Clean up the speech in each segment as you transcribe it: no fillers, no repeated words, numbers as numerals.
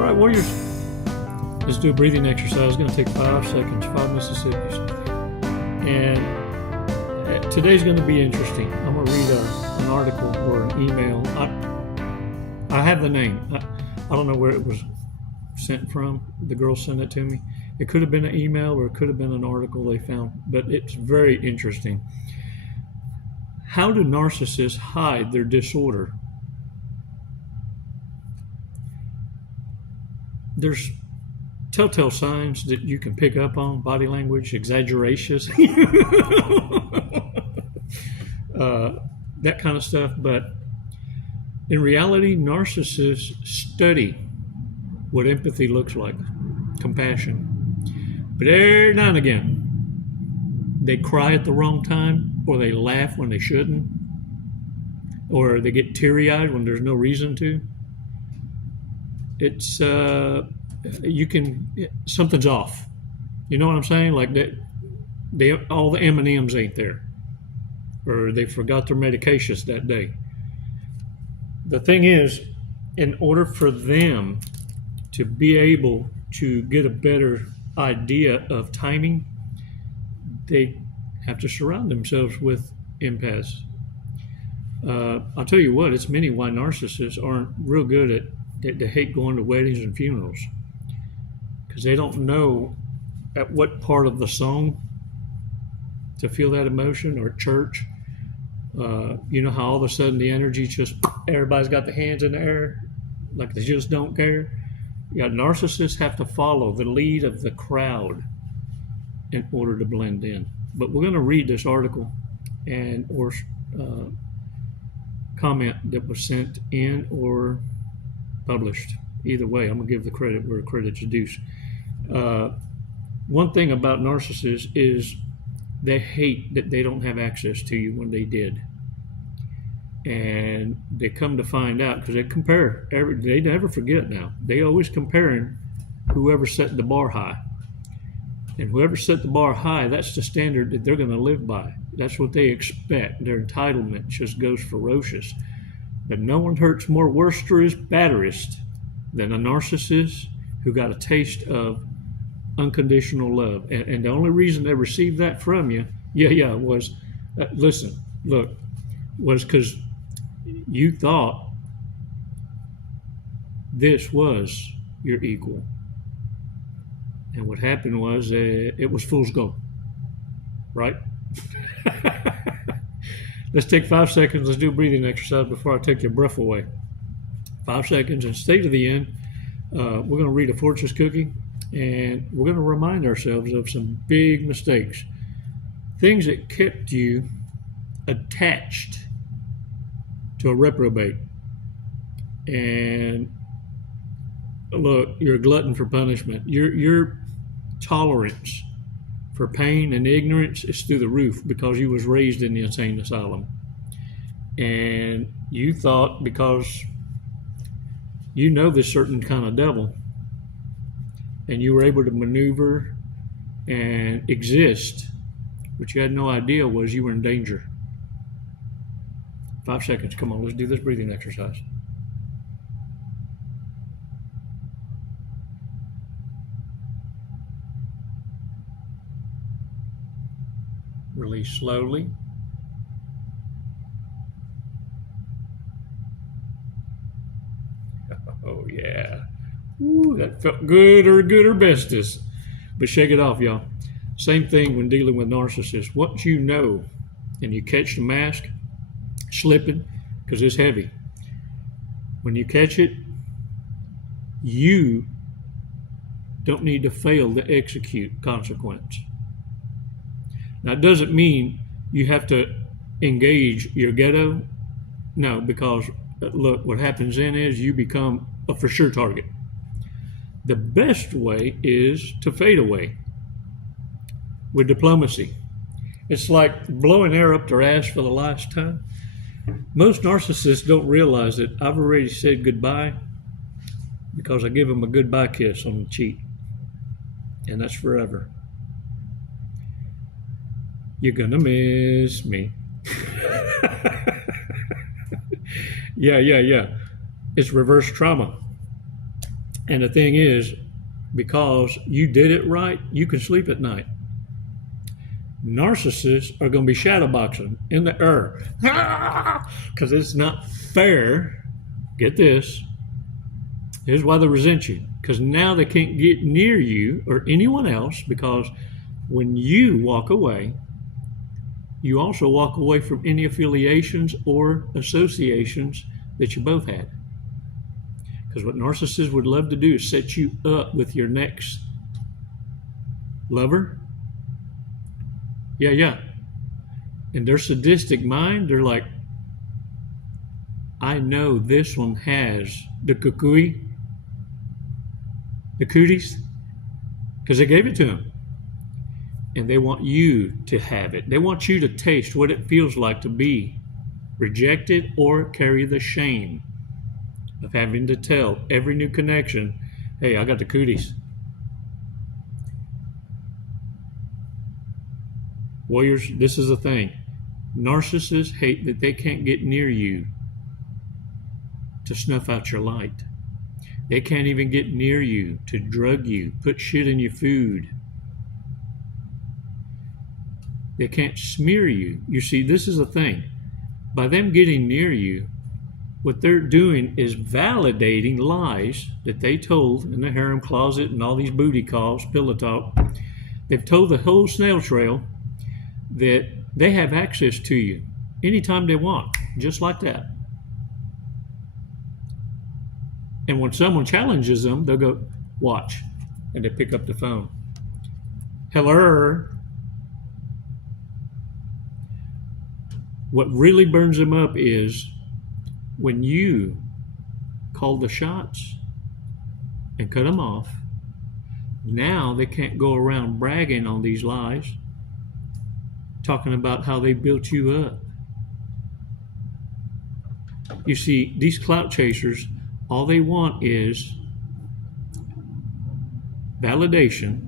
All right, warriors, let's do a breathing exercise. It's going to take 5 seconds, 5 Mississippis. And today's going to be interesting. I'm going to read an article or an email. I have the name. I don't know where it was sent from. The girl sent it to me. It could have been an email or it could have been an article they found, but it's very interesting. How do narcissists hide their disorder? There's telltale signs that you can pick up on: body language, exaggerations, that kind of stuff. But in reality, narcissists study what empathy looks like, compassion. But every now and again, they cry at the wrong time, or they laugh when they shouldn't, or they get teary-eyed when there's no reason to. It's something's off. You know what I'm saying? Like that, all the M&Ms ain't there, or they forgot their medications that day. The thing is, in order for them to be able to get a better idea of timing, they have to surround themselves with empaths. I'll tell you what, it's many why narcissists aren't real good at. They hate going to weddings and funerals because they don't know at what part of the song to feel that emotion, or church. You know how all of a sudden the energy just, everybody's got the hands in the air like they just don't care. Yeah, narcissists have to follow the lead of the crowd in order to blend in. But we're going to read this article or comment that was sent in or published. Either way, I'm going to give the credit where credit's due. One thing about narcissists is they hate that they don't have access to you when they did. And they come to find out, because they compare, they never forget now. They always comparing whoever set the bar high. And whoever set the bar high, that's the standard that they're going to live by. That's what they expect. Their entitlement just goes ferocious. But no one hurts more worsterous, batterest than a narcissist who got a taste of unconditional love. And the only reason they received that from you, was, was because you thought this was your equal. And what happened was it was fool's gold, right? Let's take 5 seconds. Let's do a breathing exercise before I take your breath away. 5 seconds and stay to the end. We're going to read a fortune's cookie, and we're going to remind ourselves of some big mistakes, things that kept you attached to a reprobate. And look, you're a glutton for punishment. Your tolerance for pain and ignorance is through the roof because you was raised in the insane asylum. And you thought, because you know this certain kind of devil, and you were able to maneuver and exist, what you had no idea was you were in danger. 5 seconds. Come on, let's do this breathing exercise. Release slowly. Oh yeah. Ooh, that felt good or bestest. But shake it off, y'all. Same thing when dealing with narcissists. Once you know and you catch the mask slipping, because it's heavy, when you catch it, you don't need to fail to execute consequence. Now, it doesn't mean you have to engage your ghetto. No, because look, what happens then is you become a for sure target. The best way is to fade away with diplomacy. It's like blowing air up their ass for the last time. Most narcissists don't realize that I've already said goodbye because I give them a goodbye kiss on the cheek. And that's forever. You're gonna miss me. Yeah. It's reverse trauma. And the thing is, because you did it right, you can sleep at night. Narcissists are going to be shadowboxing in the air because it's not fair. Get this. Here's why they resent you, because now they can't get near you or anyone else, because when you walk away, you also walk away from any affiliations or associations that you both had. Because what narcissists would love to do is set you up with your next lover. Yeah. In their sadistic mind, they're like, I know this one has the cooties, because they gave it to him. And they want you to have it. They want you to taste what it feels like to be rejected or carry the shame of having to tell every new connection, hey, I got the cooties. Warriors, this is the thing. Narcissists hate that they can't get near you to snuff out your light. They can't even get near you to drug you, put shit in your food. They can't smear you. You see, this is the thing. By them getting near you, what they're doing is validating lies that they told in the harem closet and all these booty calls, pillow talk. They've told the whole snail trail that they have access to you anytime they want, just like that. And when someone challenges them, they'll go, watch, and they pick up the phone. Hello. What really burns them up is when you call the shots and cut them off. Now they can't go around bragging on these lies, talking about how they built you up. You see, these clout chasers, all they want is validation,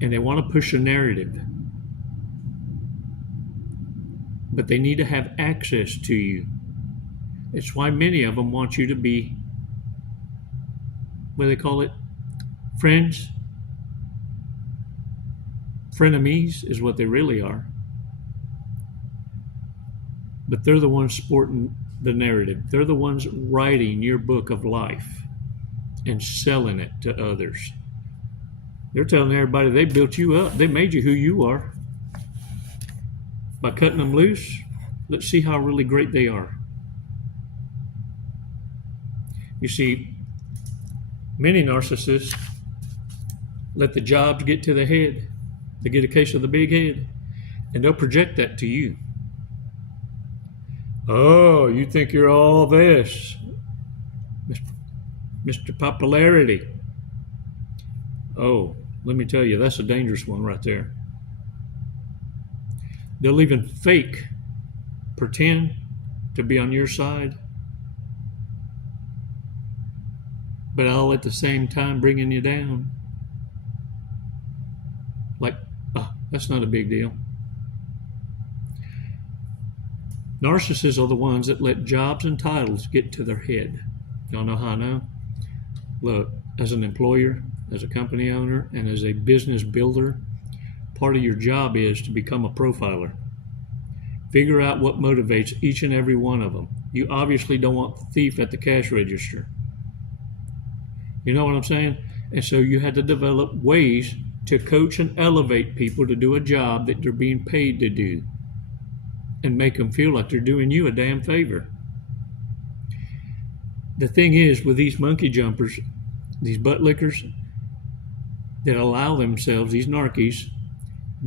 and they want to push a narrative. But they need to have access to you. It's why many of them want you to be, what do they call it? Friends? Frenemies is what they really are. But they're the ones sporting the narrative. They're the ones writing your book of life and selling it to others. They're telling everybody they built you up. They made you who you are. By cutting them loose, let's see how really great they are. You see, many narcissists let the jobs get to the head. They get a case of the big head, and they'll project that to you. Oh, you think you're all this, Mr. Popularity. Oh, let me tell you, that's a dangerous one right there. They'll even fake, pretend to be on your side, but all at the same time bringing you down. Like, that's not a big deal. Narcissists are the ones that let jobs and titles get to their head. Y'all know how I know? Look, as an employer, as a company owner, and as a business builder, part of your job is to become a profiler. Figure out what motivates each and every one of them. You obviously don't want the thief at the cash register. You know what I'm saying? And so you had to develop ways to coach and elevate people to do a job that they're being paid to do and make them feel like they're doing you a damn favor. The thing is, with these monkey jumpers, these butt lickers that allow themselves, these narkies,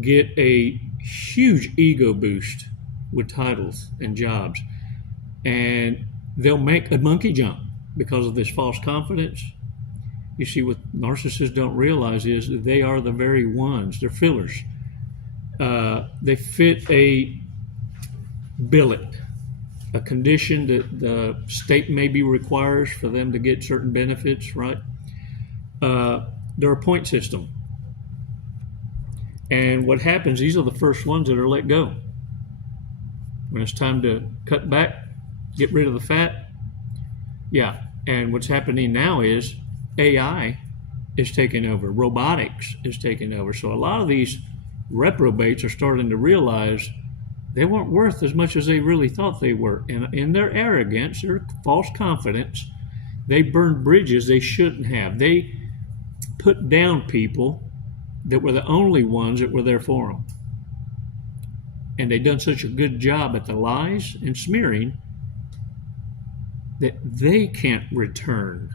get a huge ego boost with titles and jobs. And they'll make a monkey jump because of this false confidence. You see, what narcissists don't realize is that they are the very ones, they're fillers. They fit a billet, a condition that the state maybe requires for them to get certain benefits, right? They're a point system. And what happens, these are the first ones that are let go. When it's time to cut back, get rid of the fat. Yeah, and what's happening now is AI is taking over, robotics is taking over. So a lot of these reprobates are starting to realize they weren't worth as much as they really thought they were. And in their arrogance, their false confidence, they burned bridges they shouldn't have. They put down people that were the only ones that were there for them. And they done such a good job at the lies and smearing that they can't return,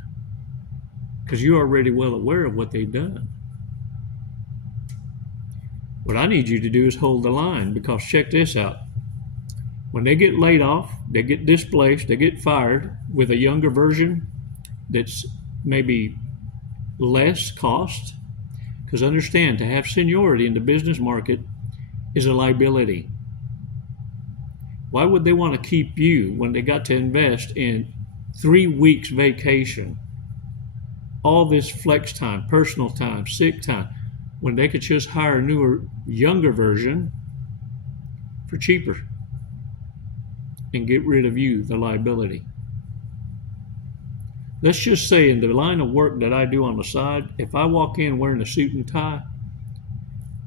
because you're already well aware of what they've done. What I need you to do is hold the line, because check this out. When they get laid off, they get displaced, they get fired with a younger version that's maybe less cost, because understand, to have seniority in the business market is a liability. Why would they want to keep you when they got to invest in 3 weeks vacation, all this flex time, personal time, sick time, when they could just hire a newer, younger version for cheaper and get rid of you, the liability? Let's just say in the line of work that I do on the side, if I walk in wearing a suit and tie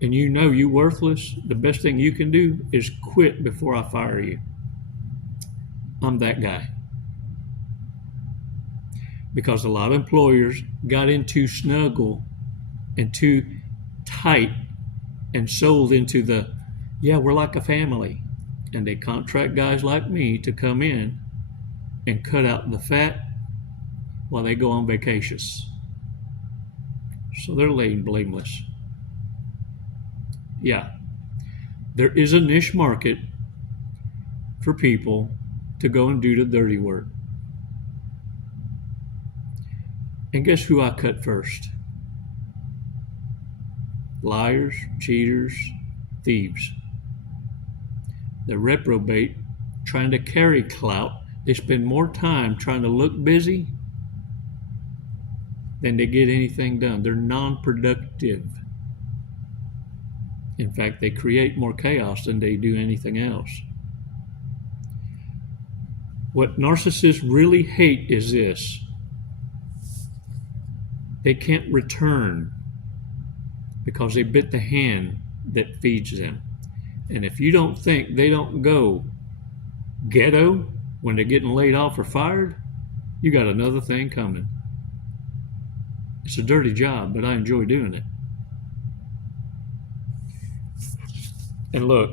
and you know you're worthless, the best thing you can do is quit before I fire you. I'm that guy. Because a lot of employers got in too snuggle and too tight and sold into the, yeah, we're like a family. And they contract guys like me to come in and cut out the fat while they go on vacations. So they're laying blameless. Yeah, there is a niche market for people to go and do the dirty work. And guess who I cut first? Liars, cheaters, thieves. The reprobate trying to carry clout. They spend more time trying to look busy than they get anything done. They're non-productive. In fact, they create more chaos than they do anything else. What narcissists really hate is this. They can't return because they bit the hand that feeds them. And if you don't think they don't go ghetto when they're getting laid off or fired, you got another thing coming. It's a dirty job, but I enjoy doing it. And look,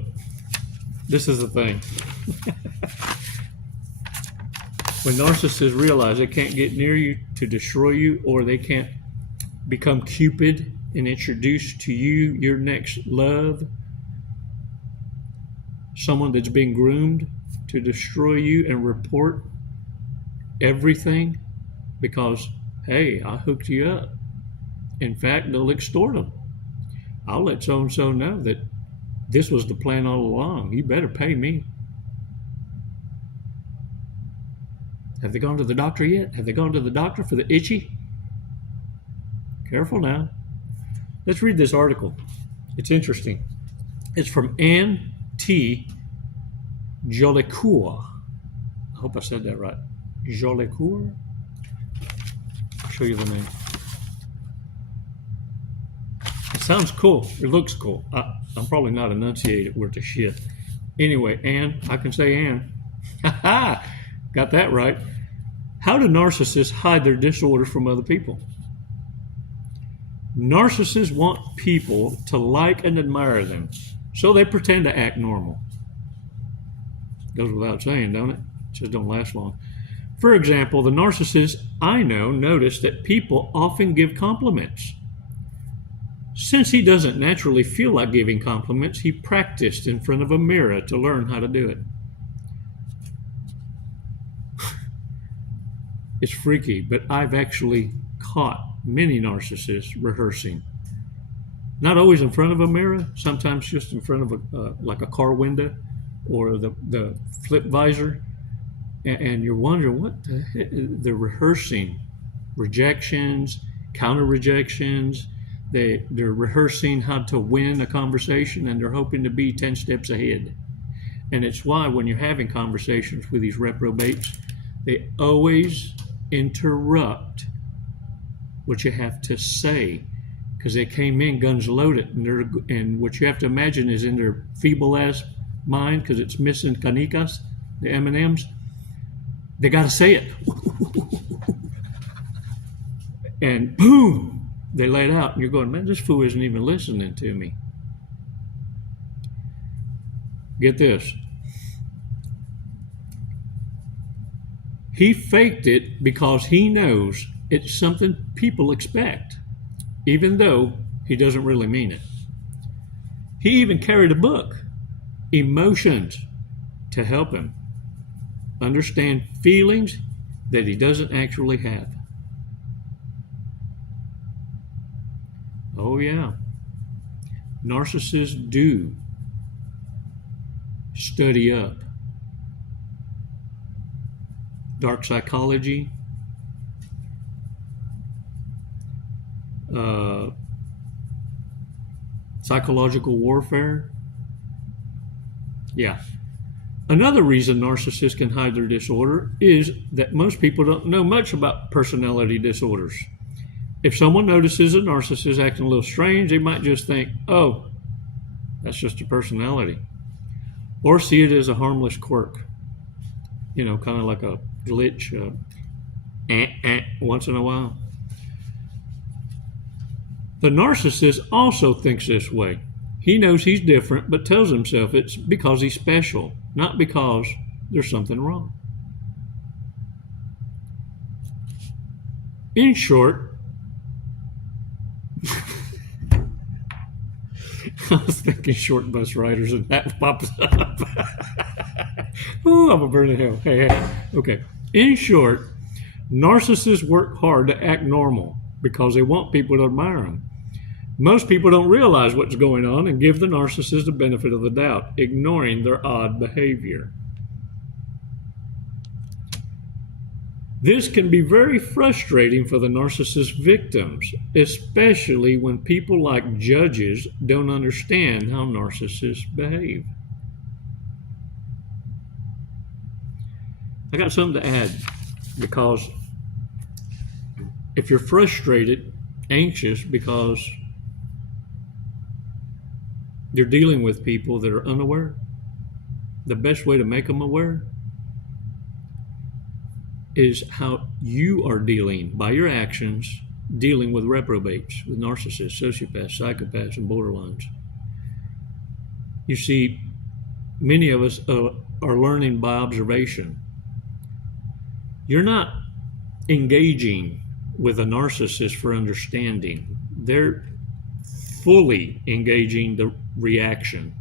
this is the thing. When narcissists realize they can't get near you to destroy you, or they can't become Cupid and introduce to you your next love, someone that's being groomed to destroy you and report everything because, hey, I hooked you up. In fact, they'll extort them. I'll let so-and-so know that this was the plan all along. You better pay me. Have they gone to the doctor yet? Have they gone to the doctor for the itchy? Careful now. Let's read this article. It's interesting. It's from Anne T. Jolicoeur. I hope I said that right. Jolicoeur? I'll show you the name. It sounds cool. It looks cool. I'm probably not enunciated worth a shit. Anyway, Anne, I can say Anne. Ha ha! Got that right. How do narcissists hide their disorders from other people? Narcissists want people to like and admire them, so they pretend to act normal. Goes without saying, don't it? Just don't last long. For example, the narcissist I know noticed that people often give compliments. Since he doesn't naturally feel like giving compliments, he practiced in front of a mirror to learn how to do it. It's freaky, but I've actually caught many narcissists rehearsing. Not always in front of a mirror, sometimes just in front of like a car window or the flip visor. And you're wondering, what the heck? They're rehearsing rejections, counter rejections. They're rehearsing how to win a conversation, and they're hoping to be 10 steps ahead. And it's why when you're having conversations with these reprobates, they always interrupt what you have to say, because they came in guns loaded, and what you have to imagine is in their feeble ass mind, because it's missing canicas, the M&Ms. They got to say it, and boom, they lay it out, and you're going, man, this fool isn't even listening to me. Get this. He faked it because he knows it's something people expect, even though he doesn't really mean it. He even carried a book, Emotions, to help him understand feelings that he doesn't actually have. Oh yeah, narcissists do study up. Dark psychology, psychological warfare. Yeah. Another reason narcissists can hide their disorder is that most people don't know much about personality disorders. If someone notices a narcissist acting a little strange, they might just think, oh, that's just a personality. Or see it as a harmless quirk. You know, kind of like a glitch once in a while. The narcissist also thinks this way. He knows he's different, but tells himself it's because he's special, not because there's something wrong. In short, I was thinking short bus riders and that pops up. Ooh, I'm a burning hell. Hey. Okay. In short, narcissists work hard to act normal because they want people to admire them. Most people don't realize what's going on and give the narcissist the benefit of the doubt, ignoring their odd behavior. This can be very frustrating for the narcissist victims, especially when people like judges don't understand how narcissists behave. I got something to add, because if you're frustrated, anxious because you're dealing with people that are unaware, the best way to make them aware is how you are dealing, by your actions, dealing with reprobates, with narcissists, sociopaths, psychopaths, and borderlines. You see, many of us are learning by observation. You're not engaging with a narcissist for understanding. They're fully engaging the reaction.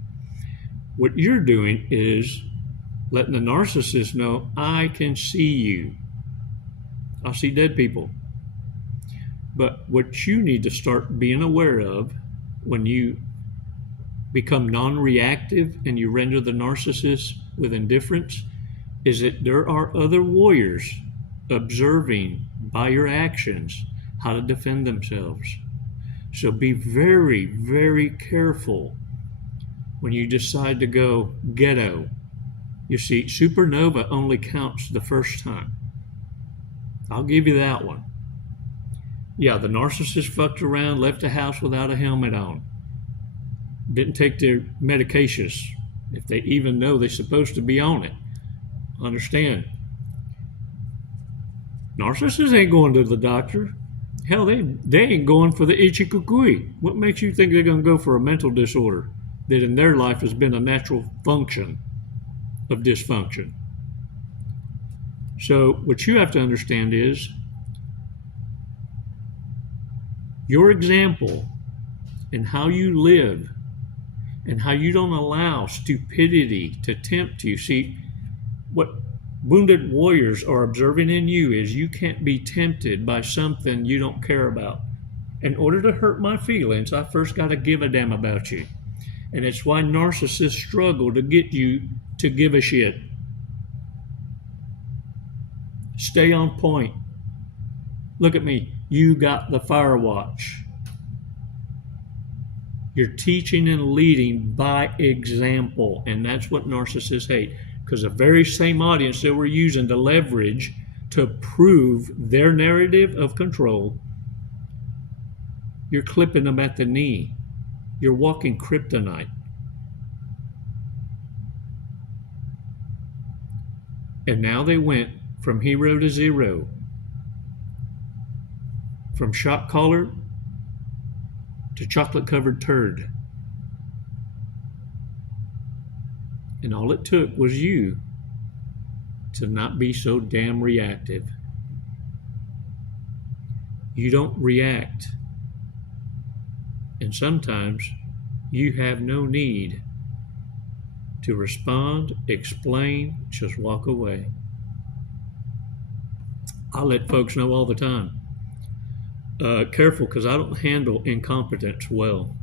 What you're doing is letting the narcissist know, I can see you. I see dead people. But what you need to start being aware of when you become non-reactive and you render the narcissist with indifference is that there are other warriors observing by your actions how to defend themselves. So be very, very careful when you decide to go ghetto. You see, supernova only counts the first time. I'll give you that one. Yeah, the narcissist fucked around, left the house without a helmet on. Didn't take their medications, if they even know they're supposed to be on it. Understand, narcissists ain't going to the doctor. Hell, they ain't going for the itchy kukui. What makes you think they're going to go for a mental disorder that in their life has been a natural function of dysfunction? So what you have to understand is your example and how you live and how you don't allow stupidity to tempt you. See, what wounded warriors are observing in you is you can't be tempted by something you don't care about. In order to hurt my feelings, I first got to give a damn about you. And it's why narcissists struggle to get you to give a shit. Stay on point. Look at me. You got the fire watch. You're teaching and leading by example. And that's what narcissists hate. Because the very same audience that we're using to leverage to prove their narrative of control You're clipping them at the knee. You're walking kryptonite. And now they went from hero to zero, from shot caller to chocolate-covered turd. And all it took was you to not be so damn reactive. You don't react. And sometimes you have no need to respond, explain, just walk away. I let folks know all the time. Careful, because I don't handle incompetence well.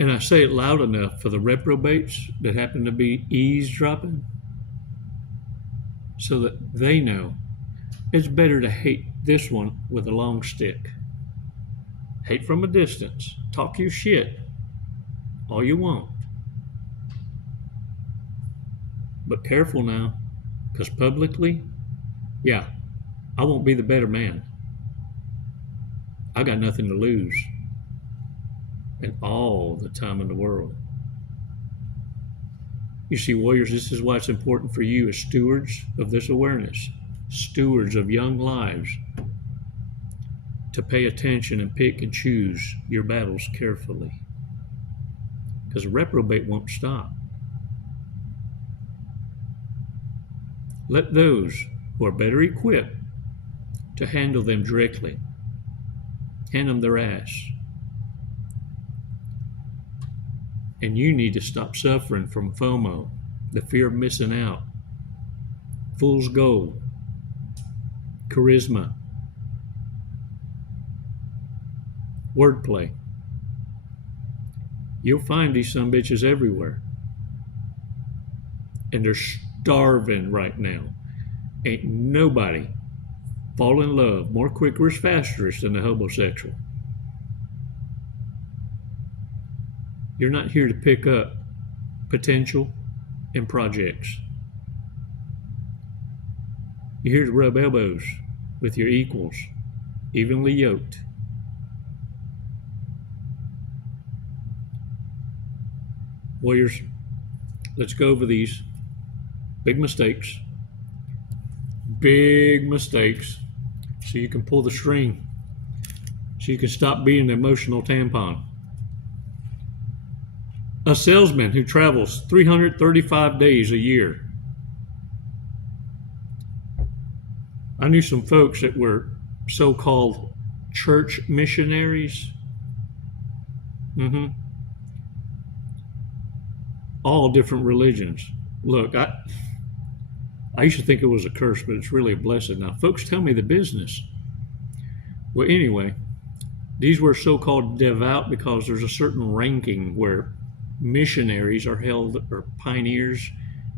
And I say it loud enough for the reprobates that happen to be eavesdropping so that they know it's better to hate this one with a long stick. Hate from a distance. Talk your shit all you want. But careful now, because publicly, yeah, I won't be the better man. I got nothing to lose. And all the time in the world. You see, warriors, this is why it's important for you as stewards of this awareness, stewards of young lives, to pay attention and pick and choose your battles carefully. Because a reprobate won't stop. Let those who are better equipped to handle them directly hand them their ass. And you need to stop suffering from FOMO, the fear of missing out, fool's gold, charisma, wordplay. You'll find these sumbitches everywhere. And they're starving right now. Ain't nobody fall in love more quicker faster than the homosexual. You're not here to pick up potential and projects. You're here to rub elbows with your equals, evenly yoked. Warriors, let's go over these big mistakes, so you can pull the string, so you can stop being an emotional tampon. A salesman who travels 335 days a year. I knew some folks that were so-called church missionaries. All different religions. Look, I used to think it was a curse, but it's really a blessing. Now, folks tell me the business. Well, anyway, these were so-called devout because there's a certain ranking where missionaries are held, or pioneers,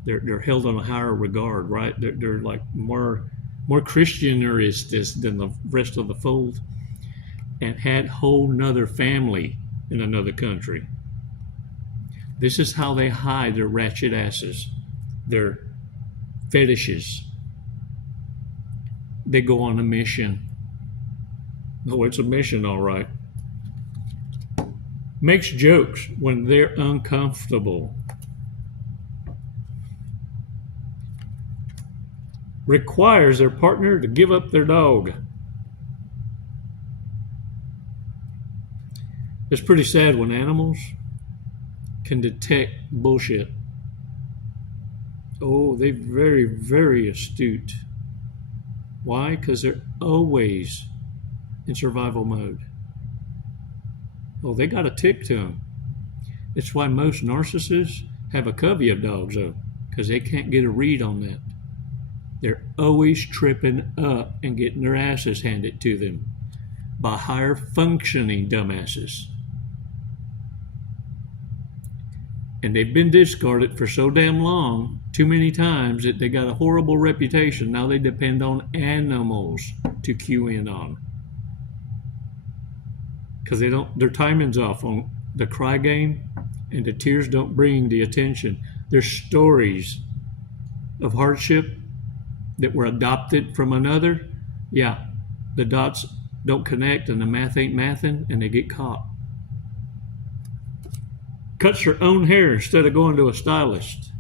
they're held on a higher regard, right? They're like more Christianerists than the rest of the fold, and had whole nother family in another country. This is how they hide their ratchet asses, their fetishes. They go on a mission. Oh, it's a mission, all right. Makes jokes when they're uncomfortable. Requires their partner to give up their dog. It's pretty sad when animals can detect bullshit. Oh, they're very, very astute. Why? Because they're always in survival mode. Oh, they got a tick to them. It's why most narcissists have a covey of dogs, though, because they can't get a read on that. They're always tripping up and getting their asses handed to them by higher functioning dumbasses. And they've been discarded for so damn long, too many times, that they got a horrible reputation. Now they depend on animals to cue in on. Because their timing's off on the cry game, and the tears don't bring the attention. Their stories of hardship that were adopted from another, yeah, the dots don't connect and the math ain't mathing and they get caught. Cuts her own hair instead of going to a stylist.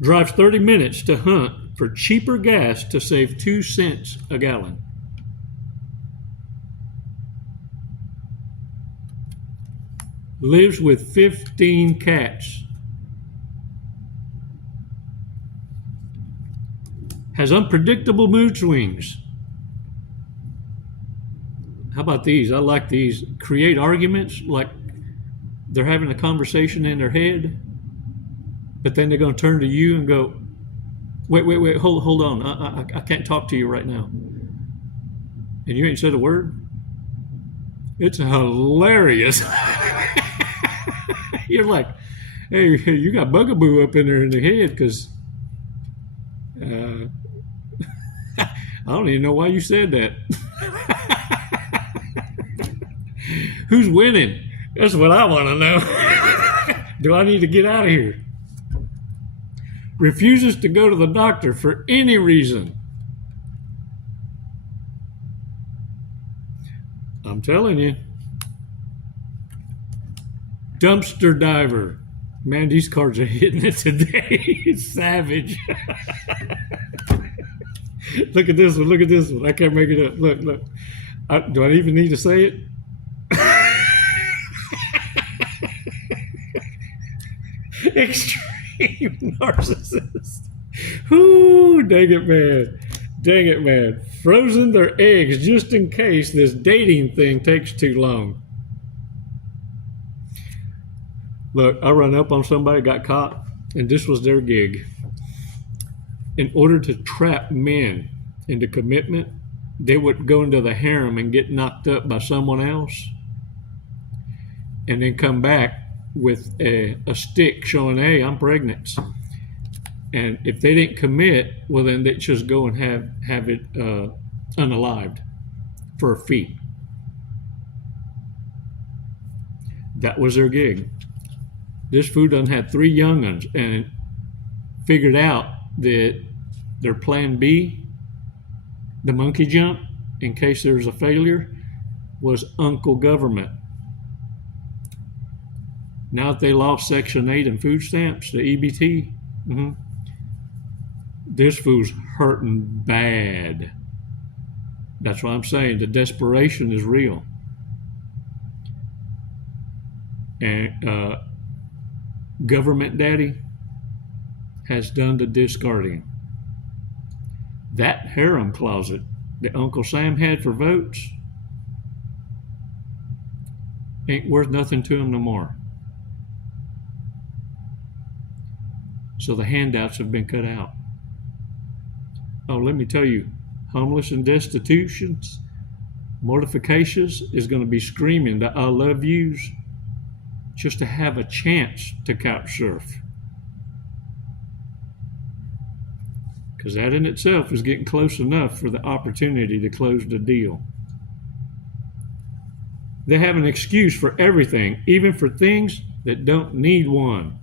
Drives 30 minutes to hunt for cheaper gas to save 2 cents a gallon. Lives with 15 cats. Has unpredictable mood swings. How about these? I like these. Create arguments like they're having a conversation in their head, but then they're going to turn to you and go, wait, hold on. I can't talk to you right now. And you ain't said a word? It's hilarious. You're like, hey, you got bugaboo up in there in the head because I don't even know why you said that. Who's winning? That's what I want to know. Do I need to get out of here? Refuses to go to the doctor for any reason. I'm telling you. Dumpster diver. Man, these cards are hitting it today. It's savage. Look at this one. Look at this one. I can't make it up. Look. Do I even need to say it? Extreme narcissist. Whoo, dang it, man. Frozen their eggs just in case this dating thing takes too long. Look, I run up on somebody, got caught, and this was their gig. In order to trap men into commitment, they would go into the harem and get knocked up by someone else and then come back with a stick showing, hey, I'm pregnant. And if they didn't commit, well, then they just go and have it unalived for a fee. That was their gig. This fool done had 3 young ones and figured out that their plan B, the monkey jump, in case there was a failure, was Uncle Government. Now that they lost Section 8 and food stamps, the EBT, this fool's hurting bad. That's what I'm saying. The desperation is real. And Government Daddy has done the discarding. That harem closet that Uncle Sam had for votes ain't worth nothing to him no more. So the handouts have been cut out. Oh, let me tell you, homeless and destitutions, mortifications is going to be screaming the I love yous just to have a chance to couch surf. Because that in itself is getting close enough for the opportunity to close the deal. They have an excuse for everything, even for things that don't need one.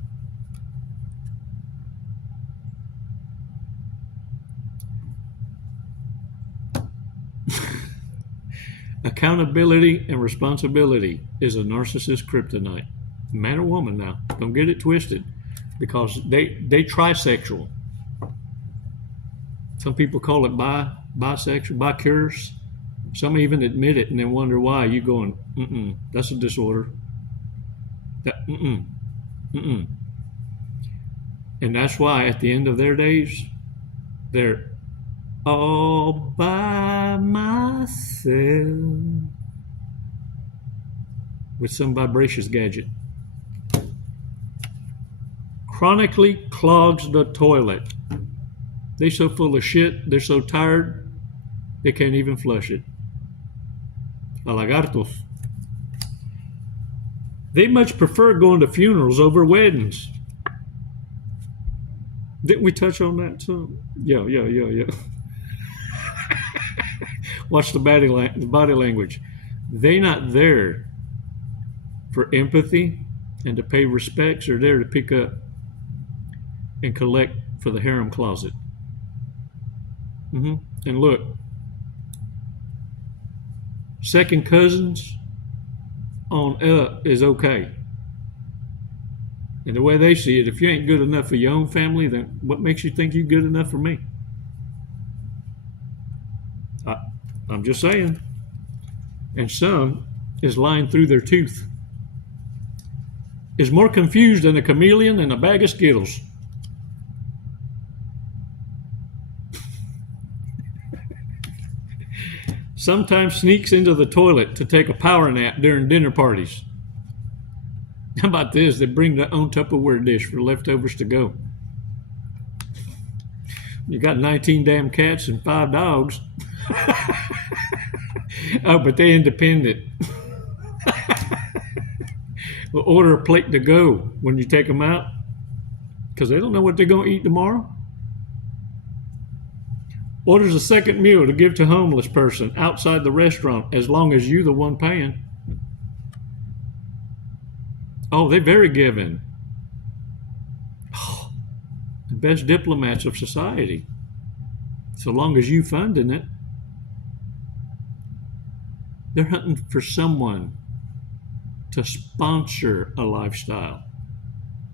Accountability and responsibility is a narcissist kryptonite. Man or woman now, don't get it twisted, because they trisexual. Some people call it bisexual, bi-curious. Some even admit it and then wonder why. You going, that's a disorder. And that's why at the end of their days, they're all by myself with some vibracious gadget. Chronically clogs the toilet. They're so full of shit, they're so tired, they can't even flush it. Alagartos. They much prefer going to funerals over weddings. Didn't we touch on that too? Yeah. Watch the body language. They're not there for empathy and to pay respects are there to pick up and collect for the harem closet. And look, second cousins on up is okay. And the way they see it, if you ain't good enough for your own family, then what makes you think you're good enough for me? I'm just saying. And some is lying through their tooth. Is more confused than a chameleon in a bag of Skittles. Sometimes sneaks into the toilet to take a power nap during dinner parties. How about this? They bring their own Tupperware dish for leftovers to go. You got 19 damn cats and 5 dogs. Oh, but they're independent. We'll order a plate to go when you take them out because they don't know what they're going to eat tomorrow. Orders a second meal to give to homeless person outside the restaurant as long as you're the one paying. Oh, they're very giving. Oh, the best diplomats of society. So long as you funding it. They're hunting for someone to sponsor a lifestyle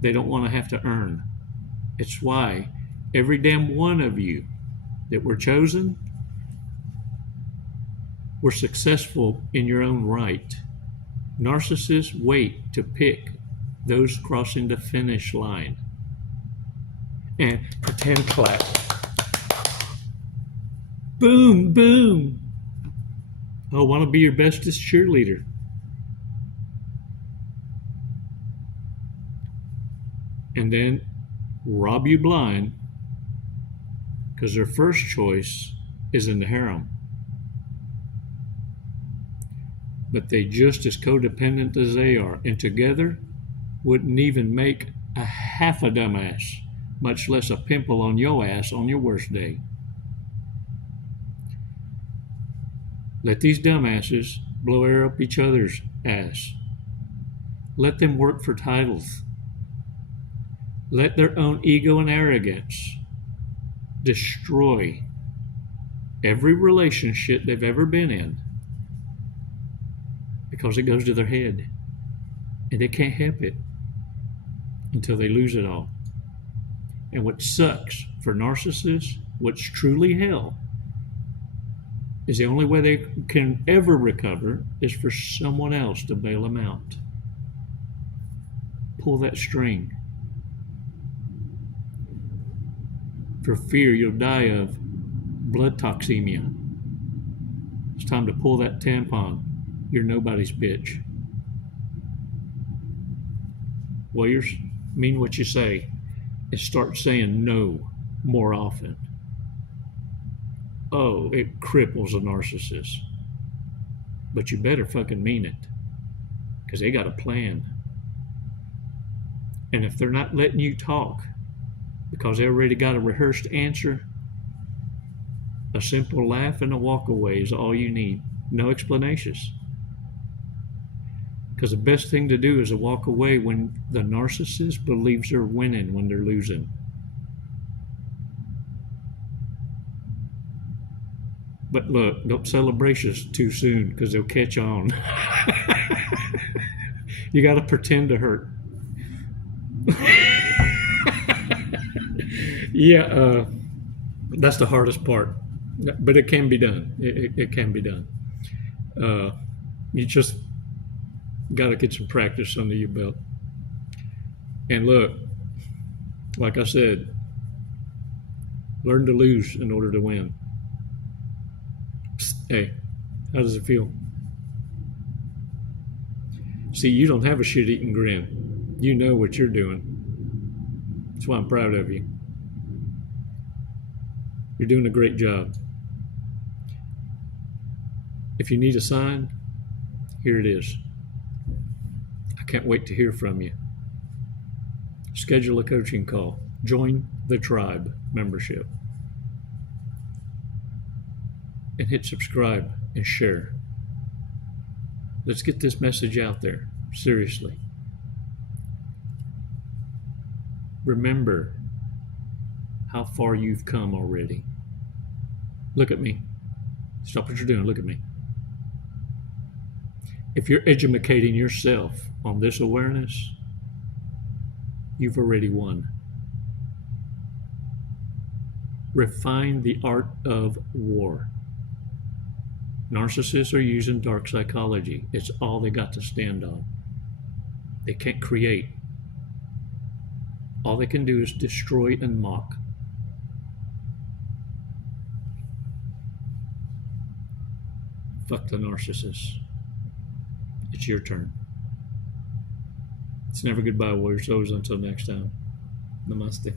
they don't want to have to earn. It's why every damn one of you that were chosen were successful in your own right. Narcissists wait to pick those crossing the finish line and pretend clap. Boom, boom. I want to be your bestest cheerleader. And then rob you blind because their first choice is in the harem. But they just as codependent as they are, and together wouldn't even make a half a dumbass, much less a pimple on your ass on your worst day. Let these dumbasses blow air up each other's ass. Let them work for titles. Let their own ego and arrogance destroy every relationship they've ever been in because it goes to their head and they can't help it until they lose it all. And what sucks for narcissists, what's truly hell, is the only way they can ever recover is for someone else to bail them out. Pull that string. For fear you'll die of blood toxemia. It's time to pull that tampon. You're nobody's bitch. Warriors, mean what you say and start saying no more often. Oh, it cripples a narcissist. But you better fucking mean it. Because they got a plan. And if they're not letting you talk because they already got a rehearsed answer, a simple laugh and a walk away is all you need. No explanations. Because the best thing to do is to walk away when the narcissist believes they're winning when they're losing. But look, don't celebrations too soon because they'll catch on. You got to pretend to hurt. Yeah, that's the hardest part. But it can be done. It can be done. You just got to get some practice under your belt. And look, like I said, learn to lose in order to win. Psst, hey, how does it feel? See, you don't have a shit-eating grin. You know what you're doing. That's why I'm proud of you. You're doing a great job. If you need a sign, here it is. I can't wait to hear from you. Schedule a coaching call. Join the tribe membership. And hit subscribe and share. Let's get this message out there. Seriously. Remember how far you've come already. Look at me. Stop what you're doing. Look at me. If you're educating yourself on this awareness, you've already won. Refine the art of war. Narcissists are using dark psychology. It's all they got to stand on. They can't create. All they can do is destroy and mock. Fuck the narcissists. It's your turn. It's never goodbye, warrior souls. Until next time. Namaste.